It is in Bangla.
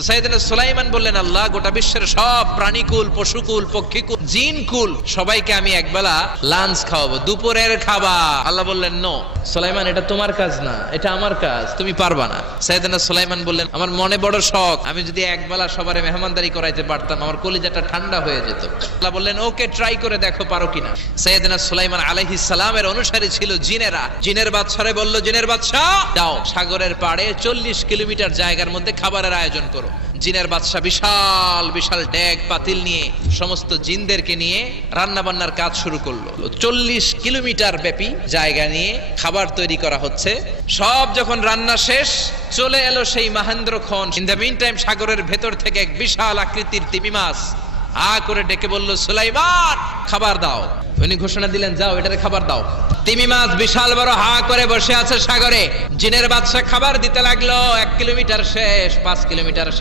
তো সাইয়েদনা সুলাইমান বললেন, আল্লাহ, গোটা বিশ্বের সব প্রাণীকুল, পশুকুল, পক্ষীকুল, জিনকুল সবাইকে আমি একবেলা লাঞ্চ খাওয়াবো, দুপুরের খাবার। আল্লাহ বললেন, নো সুলাইমান, এটা তোমার কাজ না, এটা আমার কাজ, তুমি পারবা না। সাইয়েদনা সুলাইমান বললেন, আমার মনে বড় শখ, আমি যদি একবেলা সবারে মেহমানদারি করাইতে পারতাম, আমার কলিজাটা ঠান্ডা হয়ে যেত। আল্লাহ বললেন, ওকে, ট্রাই করে দেখো পারো কিনা। সাইয়েদনা সুলাইমান আলাইহিস সালামের অনুসারী ছিল জিনেরা। জিনের বাদশারে বলল, জিনের বাদশা, যাও সাগরের পাড়ে 40 কিলোমিটার জায়গার মধ্যে খাবারের আয়োজন করো। জিনের বাদশা বিশাল বিশাল ডেক পাতিল নিয়ে সমস্ত জিনদেরকে নিয়ে রান্না বান্নার কাজ শুরু করলো। 40 কিলোমিটার ব্যাপী জায়গা নিয়ে খাবার তৈরি করা হচ্ছে। সব যখন রান্না শেষ, চলে এলো সেই মহেন্দ্রক্ষণ। ইন দ্য মিন টাইম সাগরের ভেতর থেকে এক বিশাল আকৃতির তিমি মাছ করে ডেকে বলল, সুলাইমান, খাবার দাও। উনি ঘোষণা দিলেন, যাও এটারে খাবার দাও। তিমি মাছ বিশাল বড় করে বসে আছে সাগরে। জিনের বাদশা খাবার দিতে লাগলো। 1 কিলোমিটার শেষ, 5 কিলোমিটার শেষ।